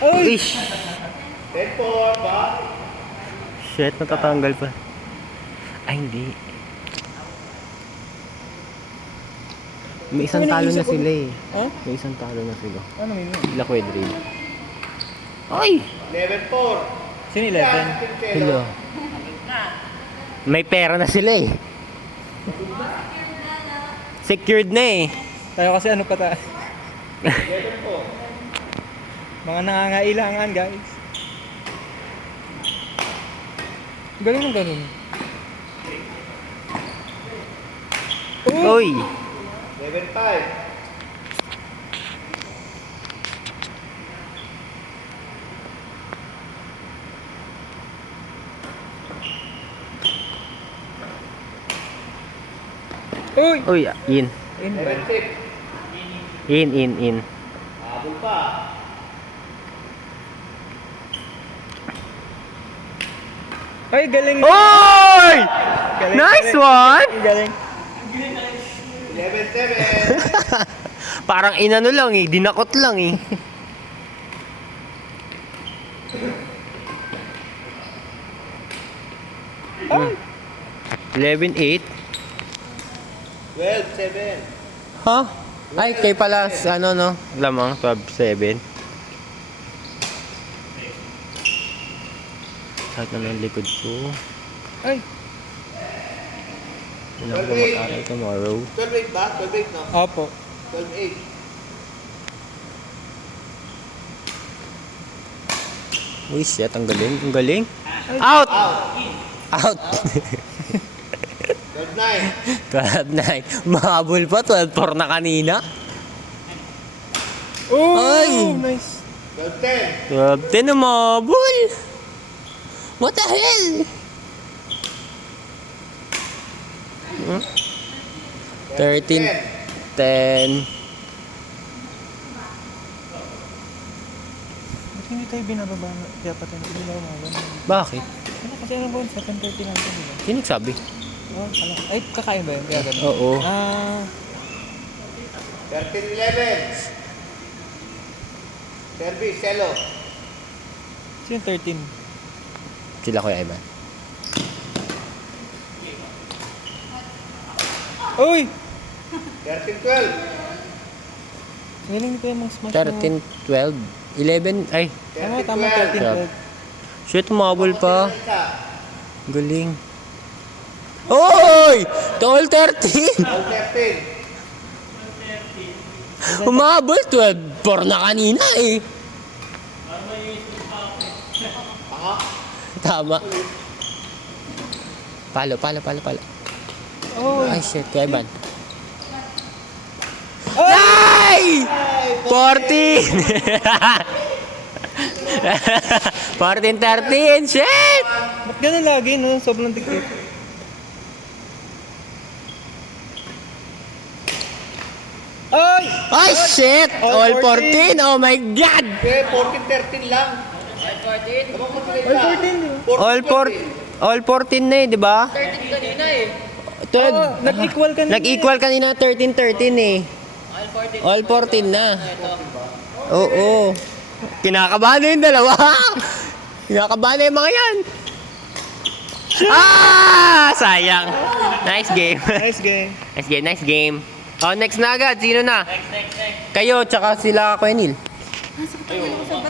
Ay! Ish! 10-4 ba? Shit, natatanggal pa. Ay, hindi. May isang Ano, talo na naisip ko- sila eh. Ha? May isang talo na sila. Ano yun? Sila Quadrille. Ay! 11-4. Sino 11? Hello. May pera na sila eh. Secured na eh. Tayo kasi ano pa tayo? 11-4. Mga nangangailangan, guys. Galing ng ganun. Uy! 11-5. Uy! Uy, in. In ba? 11-6. In. Habol pa. Ay, galing! Oy! Galing, Nice galing. one! Galing. 11-7. Parang inano lang eh, dinakot lang eh. Ay! 11-8. 12-7. Ha? Ay, kay pala, ano no? Lamang, 12-7. Saan na ng likod ko? Ay! Wala ko mag-aral tomorrow. 12-8 ba? 12-8 no? Opo. 12-8. Uy, shit, ang galing, ang galing. Out! Out! 12-9. 12-9. Mahabol pa, 12-4 na kanina. Oh! Ay! Nice! 12-10. 12-10 na mahabol. What the hell? Hmm? 13-10. Ba't hindi tayo binababa? Dapat tayo hindi na umawan. Bakit? Ano kasi ano ba? 7:30 lang ito, di ba? Sino nagsabi? Oh, kala. Ay, kakain ba yun? Kaya ganun. Oo. Ah, 13-11. Service, Celo. sino 13? Sila Kuya Ivan. Uy! 13-12. Galing dito yung mga smash 13-12. 11. Ay, Tama, 13, 12. shit, umabol pa. Galing. Oy! Tol 13! 12-13. Umabol 12-4 na kanina eh. Tama. Palo. Oh! Ay, shit, Kuya Ivan. Ay! 14! 14-13, shit! Ba't ganun lagi, no? Sobrang dikit. Ay! Ay, shit! All All 14! Oh my God! Okay, 14-13 lang. Ay, 14? All 14, di ba? All 14 na eh, di ba? 13 kanina eh. Oo, nag-equal kanina. Nag-equal kanina 13-13 eh. All 14 na. Oo. Kinakabahan na yung dalawa. Kinakabahan na yung mga yan. Ah! Sayang. Nice game. Nice game. Nice game. Oh, next na agad. Sino na? Next. Kayo, tsaka sila Kuya Neil. Nasa ko tayo sa bara?